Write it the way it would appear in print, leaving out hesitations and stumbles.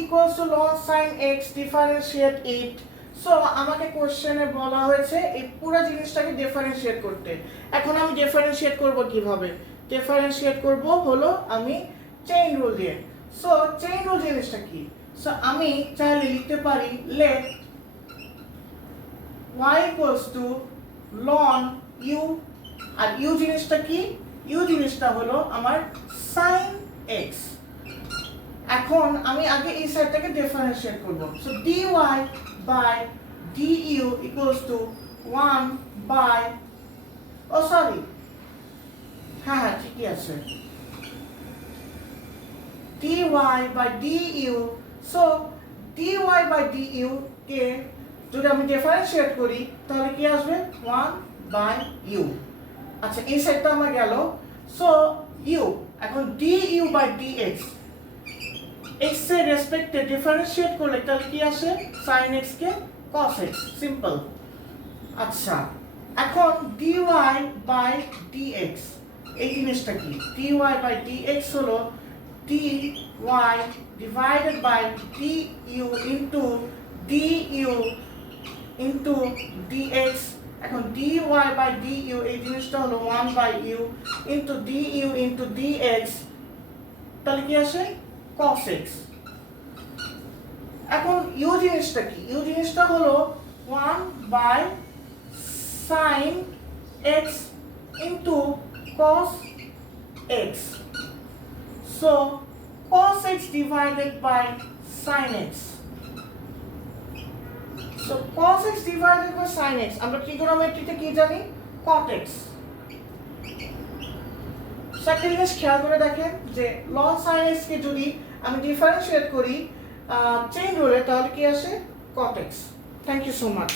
equals to ln sin x differentiate it. So আমাকে কোশ্চেনে বলা হয়েছে এই পুরো জিনিসটাকে ডিফারেন্সিয়েট করতে। এখন আমি ডিফারেন্সিয়েট করব কিভাবে? ডিফারেন্সিয়েট করব হলো আমি চেইন রুল দিয়ে। সো চেইন রুল জিনিসটা কি? সো আমি চাইলে লিখতে পারি let y equals to ln u, R u জিনিসটা কি? u জিনিসটা হলো আমার sin x। এখন আমি আগে এই সাইডটাকে ডিফারেন্সিয়েট করব। So dy by du equals to 1 by sorry হ্যাঁ ঠিকই আছে, dy by du। So dy by du কে যদি আমি ডিফারেন্সিয়েট করি তাহলে কি আসবে? 1 by u। আচ্ছা এই সাইডটা আমার গেল। সো u এখন du by dx, x এর রেসপেক্টে ডিফারেন্সিয়েট করলে তাহলে কি আসে? sin x কে cos x, সিম্পল। আচ্ছা এখন dy by dx এই জিনিসটা কি? dy by dx হলো dy divided by du into dx। এখন dy by du এই জিনিসটা হলো 1 by u into du into dx, তাহলে কি আসে? cos x। এখন u জিনিসটা কি? u জিনিসটা হলো 1 by sin x into cos x। so cos x divided by sin x, so cos x divided by sin x আমরা ট্রিগোনোমেট্রিতে কি জানি? cot x। একটা জিনিস খেয়াল করে দেখেন যে ln sin x কে যদি আমি ডিফারেন্সিয়েট করি চেইন রুলে তাহলে কি আসে? cot x। Thank you so much.